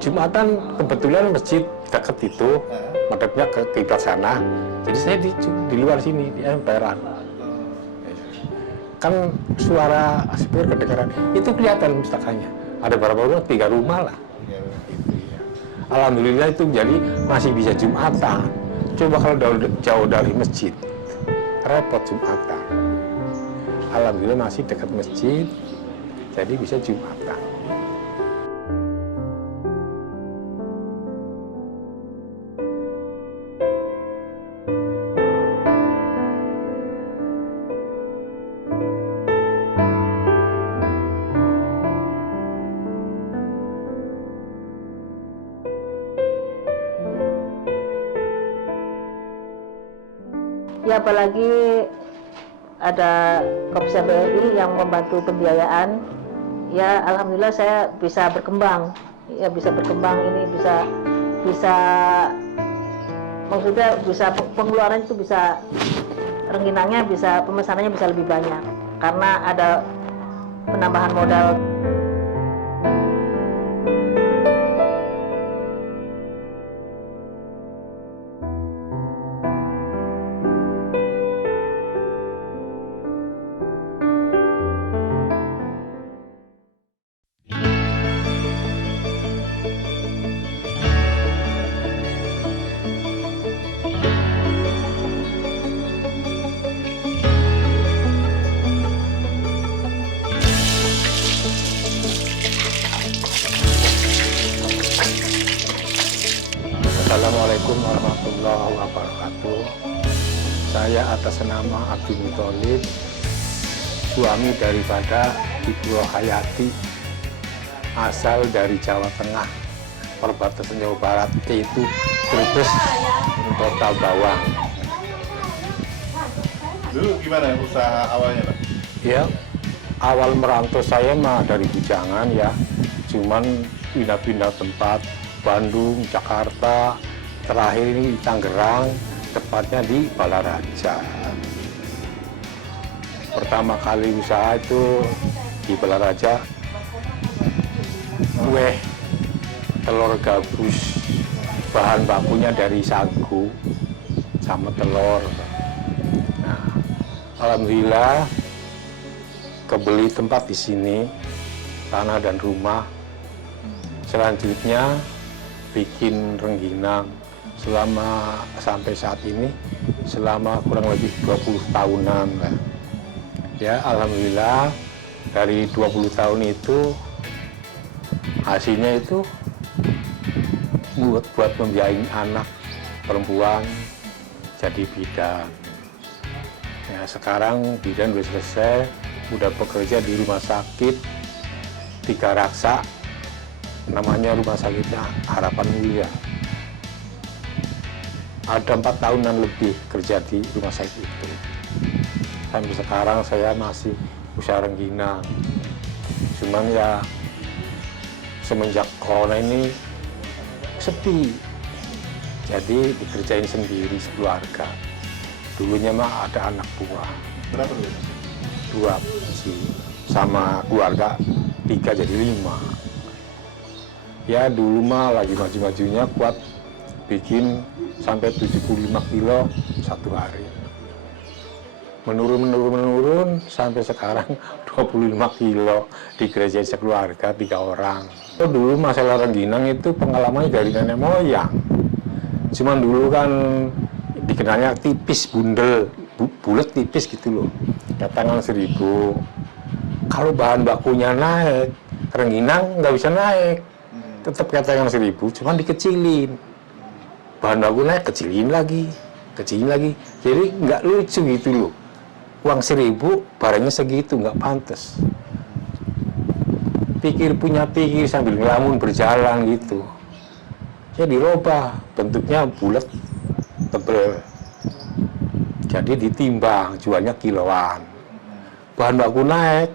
Jumatan kebetulan masjid dekat itu, madhabnya ke kiblat sana. Jadi saya di luar sini, di emperan. Kan suara speaker kedengaran, itu kelihatan pustakannya. Ada berapa rumah? 3 rumah lah. Gitu, ya. Alhamdulillah itu jadi masih bisa Jumatan. Coba kalau jauh dari masjid, repot Jumatan. Alhamdulillah masih dekat masjid, jadi bisa Jumatan. Ya, apalagi ada Kopsda BRI yang membantu pembiayaan, ya alhamdulillah saya bisa berkembang. Ya bisa berkembang, ini bisa maksudnya bisa pengeluaran itu bisa, rengginangnya bisa, pemesanannya bisa lebih banyak karena ada penambahan modal. Assalamualaikum warahmatullahi wabarakatuh. Saya atas nama Abdul Muthalib, suami daripada Ibu Hayati, asal dari Jawa Tengah, perbatasan Jawa Barat, yaitu Brebes, Kota Bawang. Dulu gimana usaha awalnya, Pak? Ya, awal merantau saya mah dari Bujangan ya, cuman pindah-pindah tempat, Bandung, Jakarta, terakhir ini di Tangerang, tepatnya di Balaraja. Pertama kali usaha itu di Balaraja, kue telur gabus, bahan bakunya dari sagu sama telur. Nah, alhamdulillah kebeli tempat di sini, tanah dan rumah. Selanjutnya bikin rengginang selama sampai saat ini selama kurang lebih 20 tahunan lah. Ya alhamdulillah dari 20 tahun itu hasilnya itu buat membiayai anak perempuan jadi bidan. Ya sekarang bidan udah selesai, udah bekerja di rumah sakit Tiga Raksa, namanya rumah sakitnya Harapan Mulia. Ada 4 tahunan lebih kerja di rumah sakit itu. Sampai sekarang saya masih usaha rengginang. Cuman ya semenjak corona ini sepi, jadi dikerjain sendiri sekeluarga. Dulunya mah ada anak buah. Berapa dulu? 2 sih, sama keluarga 3 jadi 5. Ya dulu mah lagi maju-majunya kuat bikin sampai 75 kilo satu hari. Menurun sampai sekarang 25 kilo dikerjain sekeluarga 3 orang. Dulu masalah rengginang itu pengalamannya dari nenek moyang. Cuman dulu kan dikenalnya tipis, bundel, bulat tipis gitu loh. Katangan 1000. Kalau bahan bakunya naik, rengginang nggak bisa naik. Tetap katangan 1000, cuman dikecilin. Bahan baku naik, kecilin lagi. Jadi nggak lucu gitu loh. Uang 1000, barangnya segitu, nggak pantas. Pikir sambil ngelamun berjalan gitu. Ya dirubah, bentuknya bulat, tebel. Jadi ditimbang, jualnya kiloan. Bahan baku naik,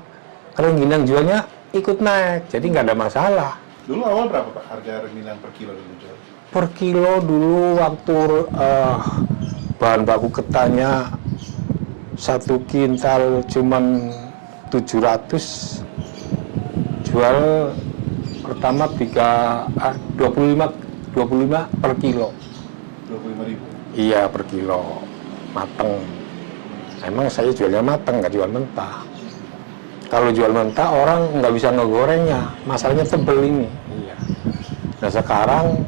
rengginang jualnya ikut naik, jadi nggak ada masalah. Dulu awal berapa, Pak, harga rengginang per kilo dulu jual? Per kilo dulu waktu bahan baku ketannya 1 kintal cuman 700, jual Pertama 25 per kilo. 25.000. Iya, per kilo. Mateng. Emang saya jualnya mateng, nggak jual mentah. Kalau jual mentah orang nggak bisa ngegorengnya, masalahnya tebel ini. Iya. Nah sekarang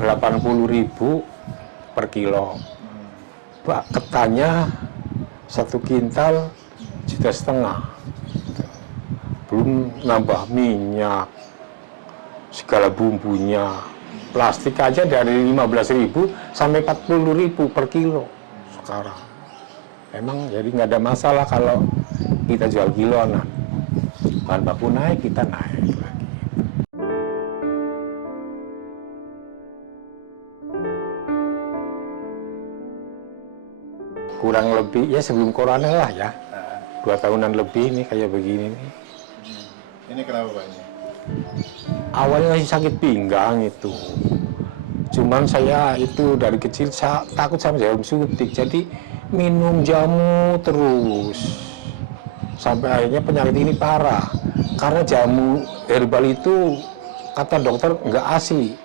80.000 per kilo. Pak, ketannya 1 kintal 1,5 juta. Belum nambah minyak, segala bumbunya. Plastik aja dari 15.000 sampai 40.000 per kilo sekarang. Emang jadi nggak ada masalah kalau kita jual kiloan. Bahan baku naik, kita naik lagi. Kurang lebih ya sebelum corona lah ya. 2 tahunan lebih nih kayak begini nih. Ini kenapa Pak ini? Awalnya masih sakit pinggang itu. Cuman saya itu dari kecil takut sama jarum suntik. Jadi minum jamu terus. Sampai akhirnya penyakit ini parah. Karena jamu herbal itu kata dokter nggak asli.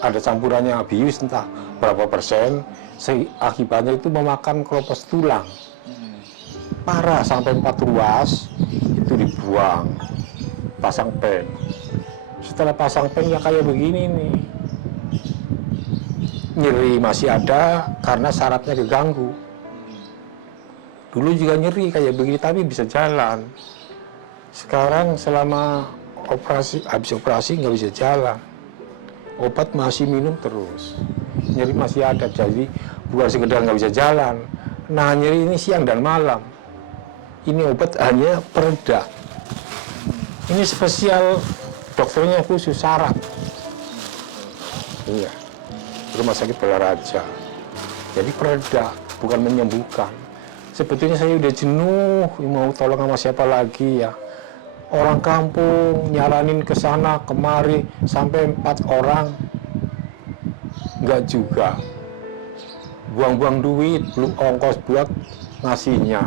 Ada campurannya bius entah berapa persen. Akibatnya itu memakan keropos tulang. Parah sampai 4 ruas itu dibuang. Pasang pen. Setelah pasang pen ya kayak begini nih. Nyeri masih ada karena sarafnya keganggu. Dulu juga nyeri kayak begini tapi bisa jalan. Sekarang selama habis operasi nggak bisa jalan. Obat masih minum terus. Nyeri masih ada, jadi bukan sekedar nggak bisa jalan. Nah nyeri ini siang dan malam. Ini obat hanya pereda. Ini spesial dokternya khusus saraf. Iya. Rumah sakit Balaraja. Jadi pereda, bukan menyembuhkan. Sebetulnya saya udah jenuh, mau tolong sama siapa lagi ya. Orang kampung nyaranin ke sana kemari sampai 4 orang. Enggak juga. Buang-buang duit, belum ongkos buat ngasihnya.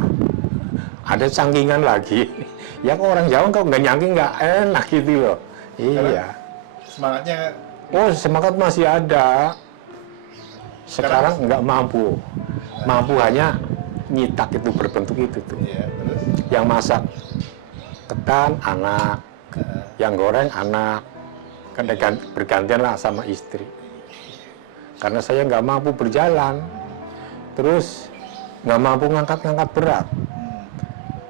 Ada cangkingan lagi. Ya kok orang Jawa kok nggak nyangking nggak enak gitu loh. Iya. Semangatnya Oh semangat masih ada. Sekarang nggak mampu. Mampu hanya nyitak itu berbentuk itu tuh. iya, terus Yang masak ketan anak, yang goreng anak. Kan bergantian lah sama istri. Karena saya nggak mampu berjalan. Terus nggak mampu ngangkat-ngangkat berat.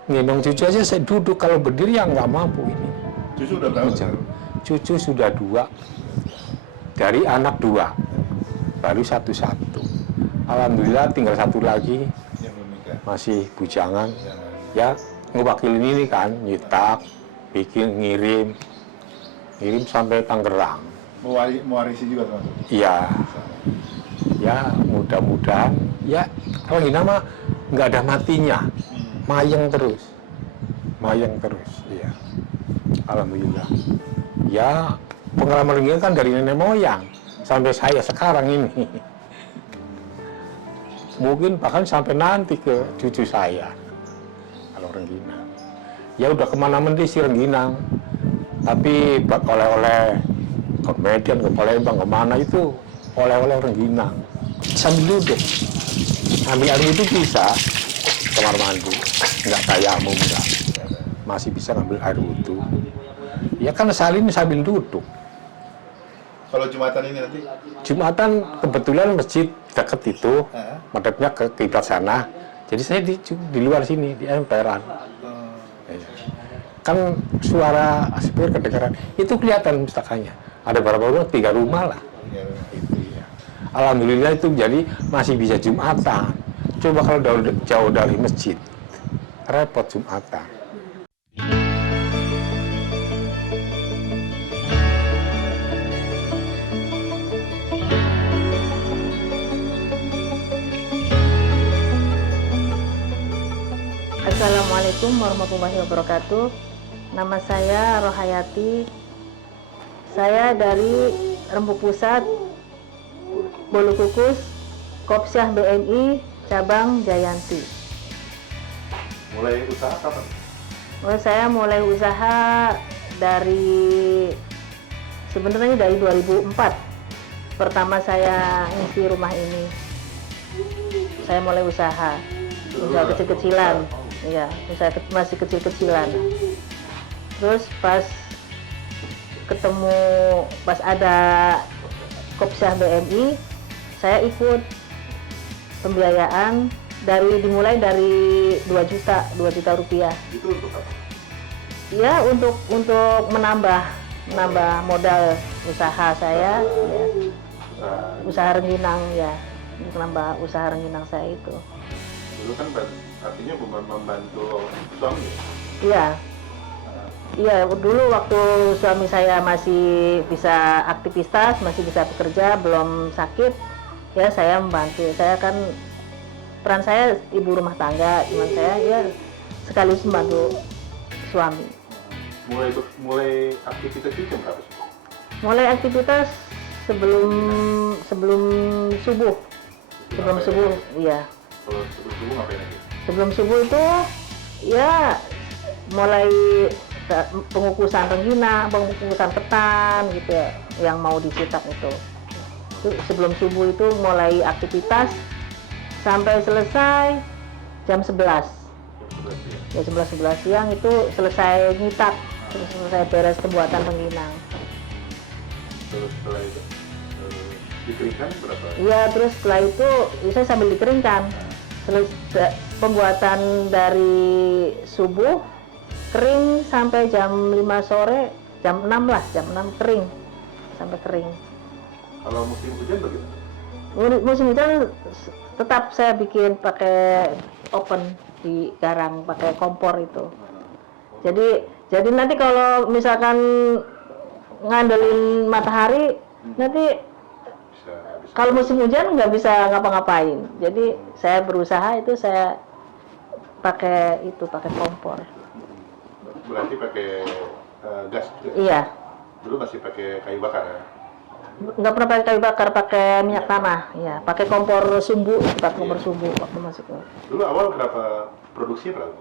Gendong cucu aja saya duduk, kalau berdiri ya nggak mampu ini. cucu udah berapa? Jauh. Cucu sudah 2, dari anak 2, baru 1. Alhamdulillah tinggal 1 lagi, Yang belum nikah. masih bujangan. Yang Ya ngewakilin ini kan, nyetak, bikin, ngirim sampai Tangerang. mewarisi juga termasuk. Iya, ya mudah-mudahan, ya kalau ini nama nggak ada matinya. Mayang terus, iya. Alhamdulillah. Ya pengalaman ini kan dari nenek moyang sampai saya sekarang ini. Mungkin bahkan sampai nanti ke cucu saya. Kalau rengginang, ya udah kemana-mana sih rengginang. Tapi buat oleh-oleh ke Medan, ke Palembang, kemana itu oleh-oleh rengginang. Sambil duduk, ambil air itu bisa. Kamar mandi, nggak kayak enggak. Masih bisa ngambil air wudhu. Ya kan salin sambil duduk. Kalau Jumatan ini nanti Jumatan kebetulan masjid dekat itu, Heeh. madhabnya ke kiblat sana. Jadi saya di luar sini, di emperan. Iya. Kan suara speaker kedengaran, itu kelihatan mustakannya. Ada berapa rumah? 3 rumah lah. ya, Itu ya. Alhamdulillah itu jadi masih bisa Jumatan. Coba kalau jauh dari masjid, repot Jumatan. Assalamualaikum warahmatullahi wabarakatuh. Nama saya Rohayati. Saya dari Rembuk Pusat, Bulukukus, Kopsyah BNI, Cabang Jayanti. mulai usaha kapan? Saya mulai usaha sebenarnya dari 2004 pertama saya ngisi rumah ini. Saya mulai usaha kecil-kecilan, ya, masih kecil-kecilan. Terus pas ada Kopsyah BMI, saya ikut pembiayaan dimulai dari 2 juta rupiah. Itu untuk apa? Ya, untuk menambah modal usaha saya, ya. Usaha rengginang, ya, untuk menambah usaha rengginang saya itu. Dulu kan artinya membantu suami ya? Iya. Iya, dulu waktu suami saya masih bisa aktivitas, masih bisa bekerja, belum sakit, ya saya membantu. Saya kan, peran saya ibu rumah tangga, cuman saya ya sekaligus membantu suami. Mulai aktivitas itu jam berapa sih? Mulai aktivitas sebelum subuh. Sebelum subuh, iya. Kalau sebelum subuh ngapain aja? Sebelum subuh itu ya mulai pengukusan rengginang, pengukusan ketan gitu ya, yang mau disitak itu. Sebelum subuh itu mulai aktivitas sampai selesai jam 11. Ya, 11 siang itu selesai nyitak, selesai beres pembuatan rengginang. Terus setelah itu dikeringkan berapa? Iya, terus setelah itu saya sambil dikeringkan. Pembuatan dari subuh kering sampai jam 5 sore, jam 6 lah, jam 6 kering, sampai kering. Kalau musim hujan bagaimana? Musim hujan tetap saya bikin pakai open di garang, pakai kompor itu. Jadi nanti kalau misalkan ngandelin matahari, nanti kalau musim hujan nggak bisa ngapa-ngapain. Jadi saya berusaha itu saya pakai kompor. Berarti pakai gas juga? Iya. Dulu masih pakai kayu bakar ya? Nggak pernah pakai kayu bakar, pakai minyak tanah. Ya, pakai kompor sumbu, kompor sumbu waktu masuk. Dulu awal berapa produksinya berapa?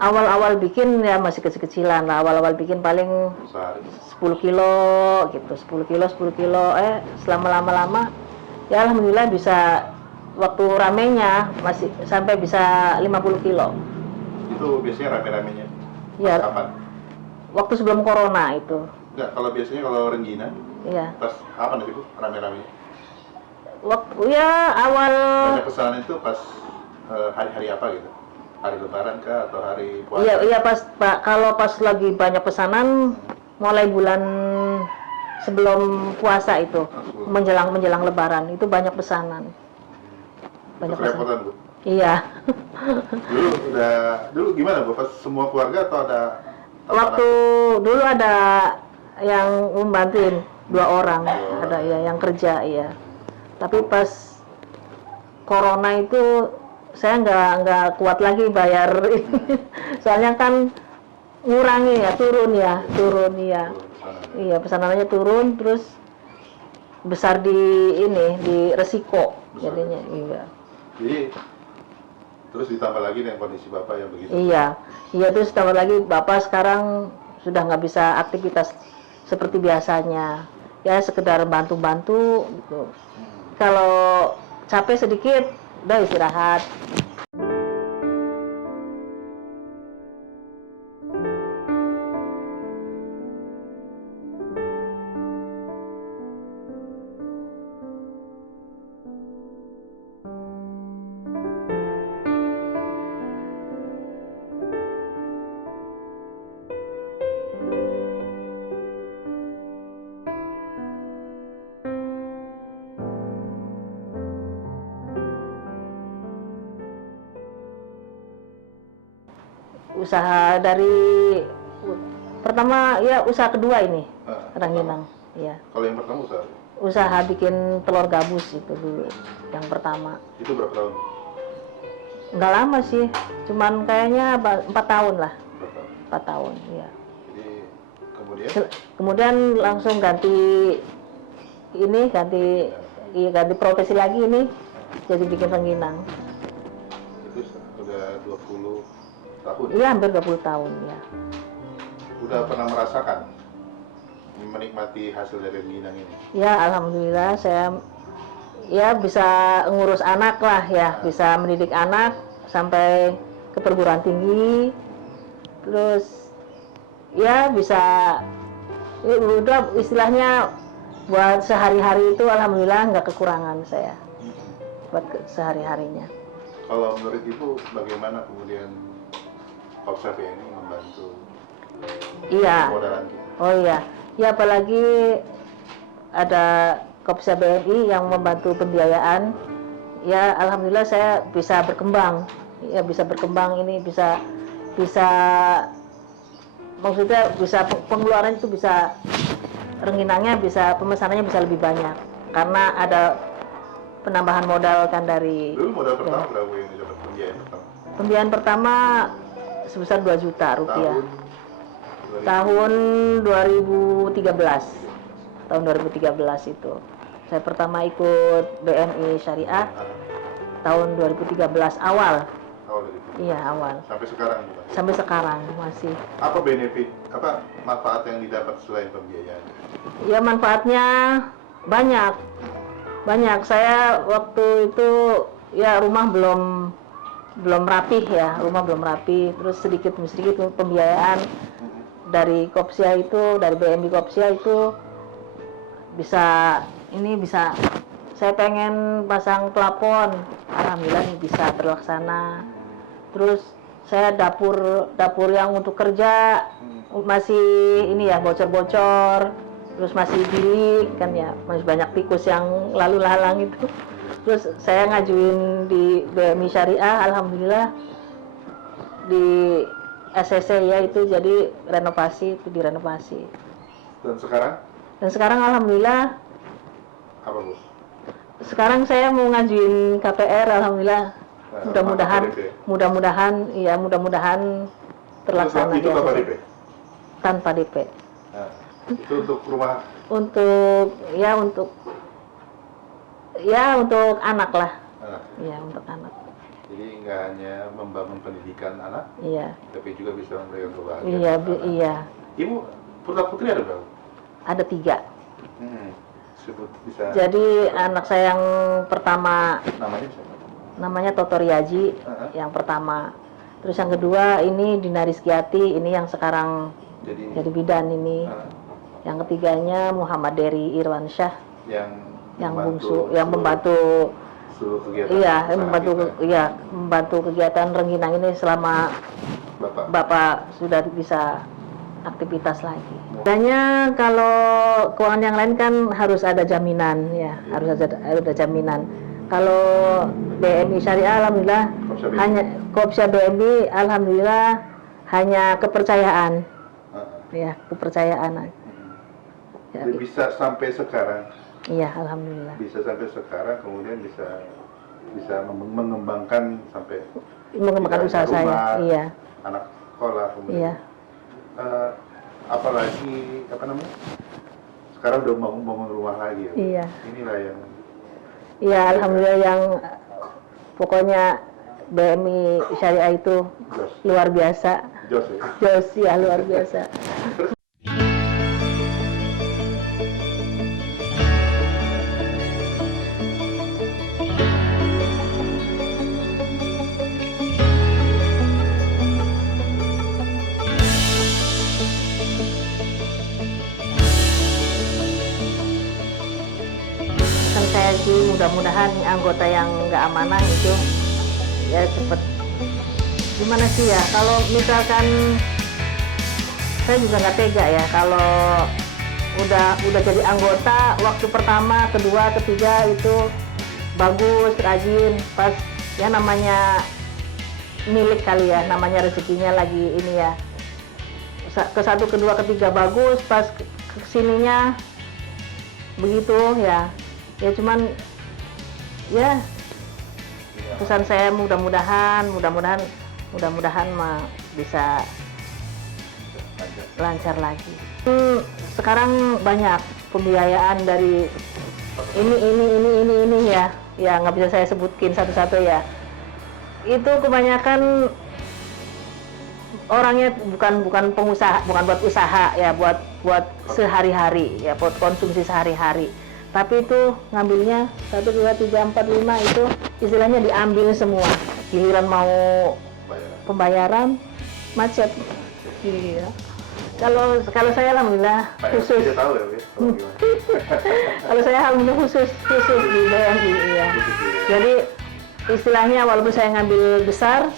Awal-awal bikin ya masih kecil-kecilan lah. Awal-awal bikin paling sehari 10 kilo gitu, 10 kilo. Selama lama-lama ya alhamdulillah bisa, waktu ramenya masih sampai bisa 50 kilo. Itu biasanya rame-ramenya? Ya. Kapan? Waktu sebelum corona itu. Enggak, kalau biasanya kalau rengginang, Iya. pas kapan itu rame-ramenya? Waktu ya awal. Banyak pesanan itu pas hari-hari apa gitu? Hari Lebaran kah atau hari puasa? Iya Pak, kalau pas lagi banyak pesanan mulai bulan sebelum puasa itu, menjelang Lebaran itu banyak pesanan. Banyak kerepotan, Bu? Iya. Dulu gimana, Bu? Pas semua keluarga atau ada Waktu dulu ada yang membantuin 2 orang, ada ya yang kerja, ya. Tapi pas corona itu saya nggak kuat lagi bayar. Soalnya kan ngurangi ya, turun ya. Iya, pesanannya turun, terus besar di resiko jadinya. Iya. Jadi terus ditambah lagi dengan kondisi Bapak yang begitu. Iya, terus ditambah lagi Bapak sekarang sudah nggak bisa aktivitas seperti biasanya. Ya sekedar bantu-bantu gitu. Kalau capek sedikit, udah istirahat. Usaha dari pertama ya, usaha kedua ini rengginang. Ya. Kalau yang pertama Usaha bikin telur gabus itu dulu yang pertama. Itu berapa tahun? Nggak lama sih, cuman kayaknya 4 tahun lah. 4 tahun, ya. Jadi kemudian langsung ganti profesi lagi ini, jadi bikin rengginang. Itu udah 20 tahun? Iya, hampir 20 tahun, ya. udah pernah merasakan menikmati hasil dari rengginang ini? Ya, alhamdulillah saya ya bisa ngurus anak lah ya, bisa mendidik anak sampai ke perguruan tinggi, terus ya bisa ya udah istilahnya buat sehari-hari itu alhamdulillah nggak kekurangan saya buat sehari-harinya. Kalau menurut Ibu bagaimana kemudian Kopsa BNI membantu Iya. pemodalan kita? Oh iya, ya apalagi ada Kopsa BNI yang membantu pembiayaan, ya alhamdulillah saya bisa berkembang, ya bisa berkembang ini bisa maksudnya bisa pengeluaran itu bisa rengginangnya bisa pemesanannya bisa lebih banyak karena ada penambahan modal kan dari Dulu modal pertama berapa yang didapat pembiayaan pertama? pembiayaan pertama sebesar 2 juta rupiah. Tahun 2013 itu saya pertama ikut BNI Syariah tahun 2013 awal. awal dari itu. Iya awal Sampai sekarang bukan? sampai sekarang masih. Apa benefit, apa manfaat yang didapat selain pembiayaan? Ya manfaatnya banyak. Saya waktu itu ya rumah belum rapih ya, terus sedikit pembiayaan dari Kopsia itu, dari BNI Kopsia itu bisa saya pengen pasang plafon, alhamdulillah ini bisa terlaksana. Terus saya dapur yang untuk kerja masih ini ya bocor-bocor, terus masih bilik kan ya, masih banyak tikus yang lalu lalang itu. Terus saya ngajuin di BNI Syariah, alhamdulillah di SCC ya itu jadi direnovasi. Dan sekarang? Dan sekarang alhamdulillah Apa Bu? sekarang saya mau ngajuin KPR, alhamdulillah mudah-mudahan terlaksana. Itu apa DP? Tanpa DP. Nah, itu untuk rumah? Untuk anak lah. Ya untuk anak. Jadi nggak hanya membangun pendidikan anak, Iya. tapi juga bisa memberikan kebahagiaan. Iya, anak. iya. Ibu putra putri ada berapa? Ada 3. Sebut bisa. Jadi anak saya yang pertama Namanya siapa? namanya Toto Riaji, yang pertama. Terus yang kedua ini Dina Rizkyati, ini yang sekarang jadi bidan ini. Yang ketiganya Muhammad Dery Irwansyah, yang bungsu, yang membantu seluruh kegiatan. membantu kegiatan rengginang ini selama Bapak sudah bisa aktivitas lagi. Biasanya kalau keuangan yang lain kan harus ada jaminan ya, harus ada jaminan. Kalau BNI Syariah alhamdulillah Kopsa BNI alhamdulillah hanya kepercayaan. Ya, kepercayaan. Ya, bisa sampai sekarang. Iya, alhamdulillah. Bisa sampai sekarang, kemudian bisa mengembangkan sampai usaha rumah, saya. Iya. Anak sekolah kemudian. Iya. Apalagi sekarang udah bangun rumah lagi ya. Iya. Inilah yang. Iya, alhamdulillah yang pokoknya BNI Syariah itu luar biasa. Jos ya luar biasa. Saya sih mudah-mudahan anggota yang nggak amanah itu ya cepet. Gimana sih ya kalau misalkan saya juga nggak tega ya kalau udah jadi anggota waktu pertama, kedua, ketiga itu bagus, rajin, pas ya namanya milik kali ya, namanya rezekinya lagi ini ya. Ke 1, kedua, ketiga bagus, pas kesininya begitu ya. Ya cuman ya pesan saya mudah-mudahan mah bisa lancar lagi. Sekarang banyak pembiayaan dari ini ya nggak bisa saya sebutkin satu-satu ya. Itu kebanyakan orangnya bukan pengusaha, bukan buat usaha ya, buat sehari-hari ya, buat konsumsi sehari-hari. Tapi itu ngambilnya 1, 2, 3, 4, 5 itu istilahnya diambil semua. Giliran mau pembayaran macet. Iya. Kalau saya alhamdulillah khusus. Tidak tahu ya, Bu, ya, kalau gimana. Kalau saya alhamdulillah khusus di BMI ya. Jadi istilahnya walaupun saya ngambil besar,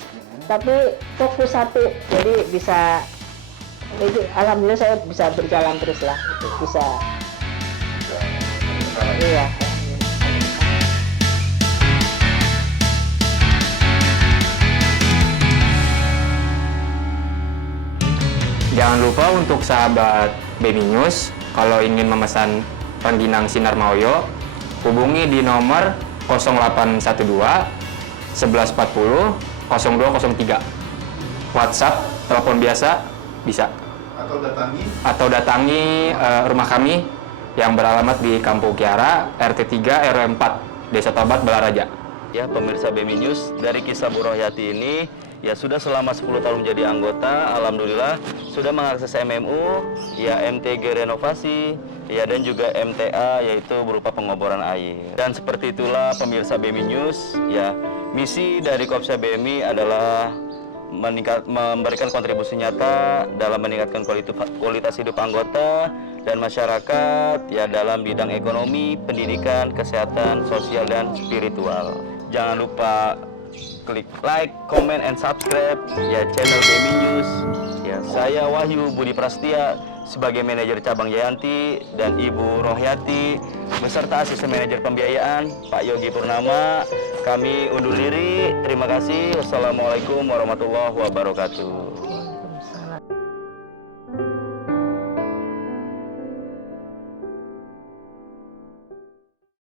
tapi fokus satu. Jadi bisa, itu alhamdulillah saya bisa berjalan terus lah, bisa. Iya. Jangan lupa untuk sahabat BEMI News, kalau ingin memesan rengginang Sinar Maoyo, hubungi di nomor 0812 1140 0203. WhatsApp, telepon biasa, bisa. Atau datangi rumah kami yang beralamat di Kampung Kiara, RT 3 RW 4, Desa Tobat, Balaraja. Ya, pemirsa BEMI News, dari kisah Bu Rohyati ini, ya sudah selama 10 tahun menjadi anggota, alhamdulillah sudah mengakses MMU, ya MTG renovasi, ya dan juga MTA, yaitu berupa pengoboran air. Dan seperti itulah pemirsa BEMI News, ya misi dari Kopsda BEMI adalah memberikan kontribusi nyata dalam meningkatkan kualitas hidup anggota dan masyarakat, ya dalam bidang ekonomi, pendidikan, kesehatan, sosial, dan spiritual. Jangan lupa klik like, comment, and subscribe ya channel BEMI News. Ya, saya Wahyu Budi Prastia sebagai manajer cabang Jayanti dan Ibu Rohyati beserta asisten manajer pembiayaan Pak Yogi Purnama. Kami undur diri. Terima kasih. Wassalamualaikum warahmatullahi wabarakatuh.